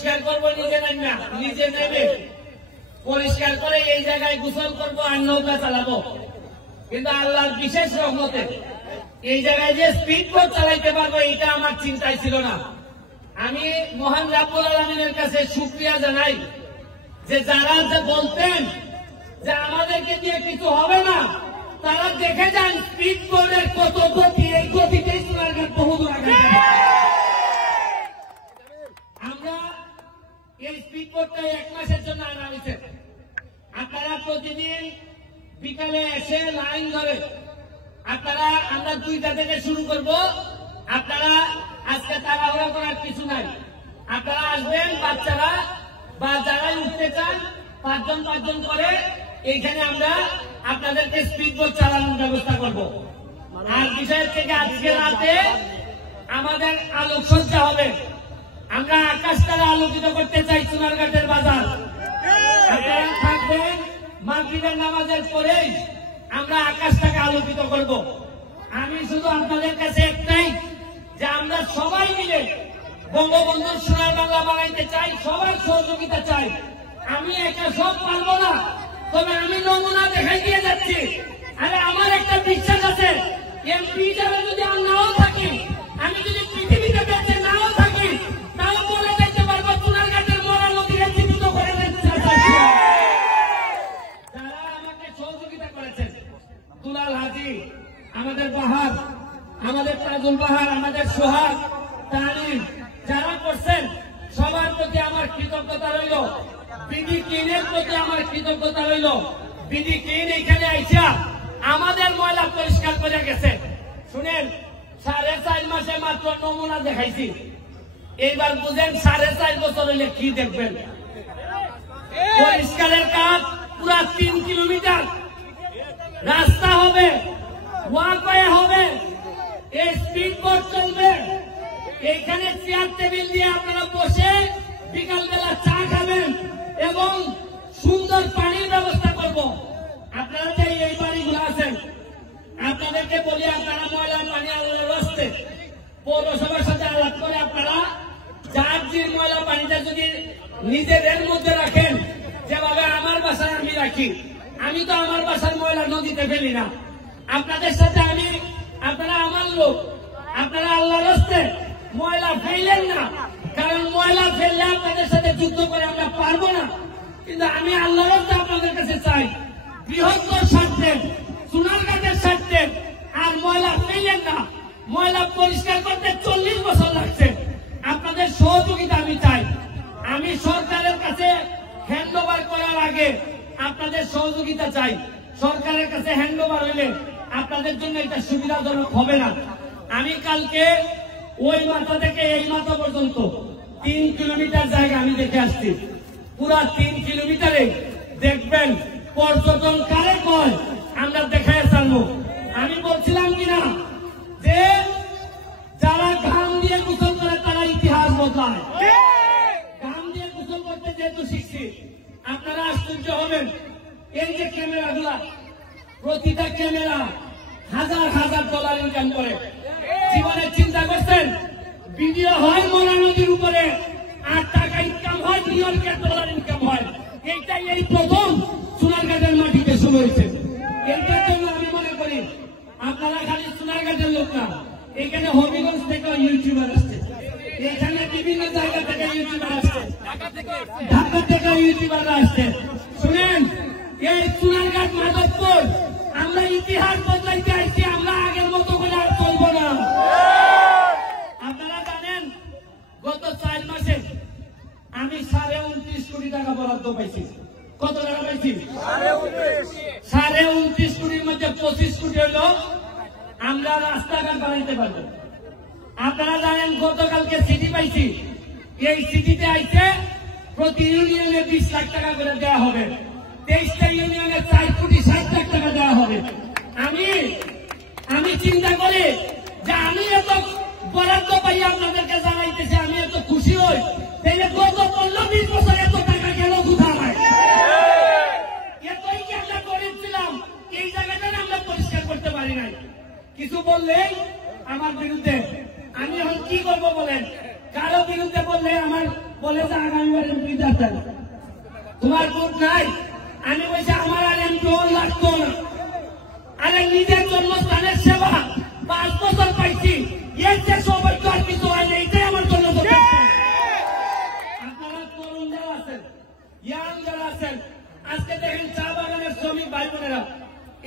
পরিষ্কার করবো নিজে নেবে পরিষ্কার করে এই জায়গায় গোসল করবো আর নৌকা চালাবো। কিন্তু আল্লাহর বিশেষ রহমতে এই জায়গায় যে স্পিড বোট চালাইতে পারবো এটা আমার চিন্তায় ছিল না। আমি মহান রাব্বুল আলামিনের কাছে শুকরিয়া জানাই যে যারা বলতেন যে আমাদেরকে দিয়ে কিছু হবে না, তারা দেখে যান স্পিড বোটের কত গতি, এই গতিতেই সোনারঘাট বহু দূর আগে। আমরা এই স্পিড বোটটা 1 মাসের জন্য আনা হয়েছে। আপনারা প্রতিদিন বিকালে এসে লাইন ধরে আপনারা, আমরা 2টা থেকে শুরু করব। আপনারা আজকে তাড়াহুড়া করার কিছু নাই, আপনারা আসবেন বাচ্চারা বা যারাই উঠতে চান 5 জন করে এইখানে আমরা আপনাদেরকে স্পিড বোট চালানোর ব্যবস্থা করব। আর বিষয় থেকে আজকে রাতে আমাদের আলোকসজ্জা হবে। আমরা আকাশটাকে আলোকিত করতে চাই সোনারঘাটের বাজার। আপনারা থাকবেন, মাগরিবের নামাজের পরেই আমরা আকাশটাকে আলোকিত করব। আমি শুধু আপনাদের কাছে একটাই যে আমরা সবাই মিলে বঙ্গবন্ধুর সোনার বাংলা বানাইতে চাই, সবাই সহযোগিতা চাই। আমি একা সব পারবো না, তবে আমি নমুনা দেখাই দিয়ে যাচ্ছি। আরে আমার একটা বিশ্বাস আছে, এমপি হিসাবে যদি আর নাও থাকি, আমি যদি পৃথিবীতে বেঁচে নাও থাকি, তাও বলে দিতে পারবো সোনারঘাটের মরা নদীকে জীবিত করে দিতে চাই। যারা আমাকে সহযোগিতা করেছেন, দুলাল হাজি, আমাদের বাহার, আমাদের তাজুল বাহার, আমাদের সোহাগ, তানিম, যারা করছেন সবার প্রতি আমার কৃতজ্ঞতা রইল। বিডি কিনের প্রতি আমার কৃতজ্ঞতা রইল। বিডি কিন এখানে আইসা আমাদের ময়লা পরিষ্কার করে গেছে। শুনেন, 4.5 মাসে মাত্র নমুনা দেখাইছি। এইবার বুঝেন 4.5 বছর হইলে কি দেখবেন। পরিষ্কারের কাজ পুরা 3 কিলোমিটার রাস্তা হবে, ওয়াকওয়ে হবে, এই স্পিড বোট চলবে। এইখানে চেয়ার টেবিল দিয়ে আপনারা বসে বিকালবেলা চা খাবেন এবং সুন্দর পানির ব্যবস্থা করব। আপনারা যে এই বাড়িগুলো আছেন, আপনাদেরকে বলি, আপনারা ময়লার পানি আল্লাহর রাস্তে পৌরসভার সাথে আলাপ করে আপনারা যার যে ময়লা পানিটা যদি নিজেদের মধ্যে রাখেন, যেভাবে আমার বাসায় আমি রাখি। আমি তো আমার বাসার ময়লা নদীতে ফেলি না। আপনাদের সাথে আমি, আপনারা আমার লোক, আপনারা আল্লাহর রাস্তে ময়লা ফেললেন না, কারণ ময়লা ফেললে আপনাদের সাথে যুদ্ধ করে আমরা পারবো না। কিন্তু আমি আল্লাহর রাস্তে আপনাদের কাছে চাই, বৃহত্তর স্বার্থে, সোনারঘাটের স্বার্থে আর ময়লা ফেললেন না। ময়লা পরিষ্কার করতে 40 বছর লাগছে। আপনাদের সহযোগিতা আমি চাই। আমি সরকারের কাছে হ্যান্ড ওভার করার আগে আপনাদের সহযোগিতা চাই। সরকারের কাছে হ্যান্ড ওভার হইলে আপনাদের জন্য এটা সুবিধাজনক হবে না। আমি কালকে ওই মাথা থেকে এই মাথা পর্যন্ত 3 কিলোমিটার জায়গা আমি দেখে আসছি। পুরা 3 কিলোমিটারে দেখবেন পর্যটন কারে কয় আমরা দেখায় চালবো। আমি বলছিলাম কিনা যে যারা ঘাম দিয়ে গোসল করে তারা ইতিহাস বদলায়। ঘাম দিয়ে গোসল করতে যেহেতু শিখছি, আপনারা আশ্চর্য হবেন। এই যে ক্যামেরাগুলা, প্রতিটা ক্যামেরা $1000 ইনকাম করে। জীবনে চিন্তা করছেন, ভিডিও হয় মরা নদীর উপরে, $8 ইনকাম হয়, $2 ইনকাম হয়। এইটাই এই প্রথম সোনারঘাটের মাটিতে শুরু হয়েছে। এইটার জন্য আমি মনে করি আপনারা খালি সোনারঘাটের লোক না, এখানে হবিগঞ্জ থেকে ইউটিউবার আসছে, এখানে বিভিন্ন জায়গা থেকে ইউটিউবার আসছে, ঢাকা থেকে ইউটিউবার আসছে। শুনেন, এই সোনারঘাট মাধবপুর আমরা ইতিহাস বদলাইতে আসছি। আমরা আগের মতো করে আর চলবো না। আপনারা জানেন, গত 4 মাসে আমি 29.5 কোটি টাকা বরাদ্দ পাইছি। কত টাকা পাইছি? 29.5 কোটির মধ্যে 25 কোটি হলো আমরা রাস্তাঘাট বানাইতে পারবো। আপনারা জানেন, গতকালকে সিটি পাইছি। এই সিটিতে আইছে প্রতি ইউনিয়নে 20 লাখ টাকা করে দেওয়া হবে। 23টা ইউনিয়নে 4.60 কোটি টাকা দেওয়া হবে। আমি চিন্তা করি যে আমি এত বরাদ্দ পাই আপনাদেরকে জানাইতেছি, আমি এত খুশি হই। তাইলে গত 15-20 বছর এত টাকা গেল কোথায়? এতই কি আমরা গরিব ছিলাম? এই জায়গাটা আমরা পরিষ্কার করতে পারি নাই। কিছু বললেই আমার বিরুদ্ধে, আমি এখন কি করবো বলেন? কারো বিরুদ্ধে বললে আমার বলে যে আগামীবার এমপি দাঁড়ান, তোমার ভোট নাই। আমি বলছি আমার আর এমপি লাগতো না। আরে নিজের জন্মস্থানের সেবা 5 বছর পাইছি, এর যে সৌভাগ্য আর কিছু হয় না, এটাই আমার জন্য যথেষ্ট। আপনারা তরুণ যারা আছেন, ইয়াং যারা আছেন, আজকে দেখেন চা বাগানের শ্রমিক ভাই বোনেরা,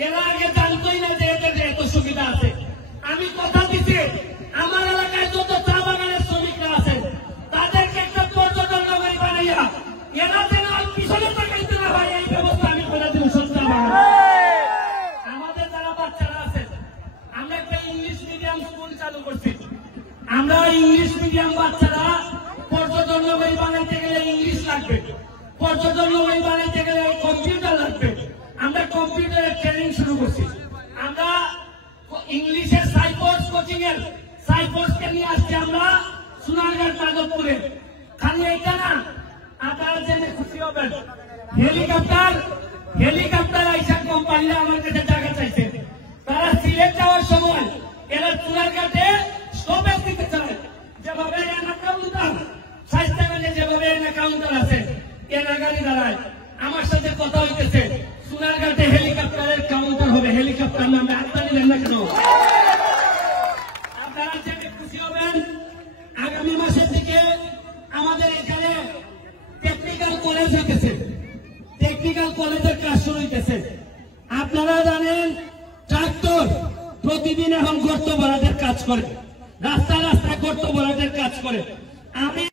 এরা আগে জানতোই না যে এদের এত সুবিধা আছে। আমি কথা দিচ্ছি, আমার এলাকায় যত চা বাগানের শ্রমিকরা আছেন তাদেরকে একটা পর্যটন নগরী বানাইয়া এরা যেন আর পিছনে তাকাইতে না হয়, এই ব্যবস্থা আমি করে দিব। সত্যি আমাদের যারা বাচ্চারা আছেন, আমরা একটা ইংলিশ মিডিয়াম স্কুল চালু করছি। আমরা ইংলিশ মিডিয়াম বাচ্চারা পর্যটন নগরী বানাইতে গেলে ইংলিশ লাগবে, পর্যটন নগরী বানাইতে গেলে কম্পিউটার লাগবে। আমরা কম্পিউটারের ট্রেনিং শুরু করছি। আমরা ইংলিশের সাইফোর্স কোচিং এর সাইফোর্সকে নিয়ে আসছি আমরা সোনারগাঁও যাদবপুরে। খালি এটা না, আপনারা জেনে খুশি হবেন, হেলিকপ্টার আইসা কোম্পানিরা আমার কাছে জায়গা চাইছে। তারা সিলেট যাওয়ার সময় এরা সোনারগাঁতে স্টপেজ দিতে চায়। যেভাবে কাউন্টার স্বাস্থ্যগঞ্জে যেভাবে কাউন্টার আছে, এনা গাড়ি দাঁড়ায়। আমার সাথে কথা হইতেছে, সোনারগাঁতে হেলিকপ্টারের কাউন্টার হবে। হেলিকপ্টার নামে আপনারা নেবেন না কেন? আপনারা জেনে খুশি হবেন, আগামী মাসের দিকে আমাদের এখানে টেকনিক্যাল কলেজ হইতেছে, টেকনিক্যাল কলেজের কাজ শুরু হইতেছে। আপনারা জানেন ট্রাক্টর প্রতিদিন এখন গর্ত ভরাটের কাজ করে, রাস্তায় রাস্তায় গর্ত ভরাটের কাজ করে। আমি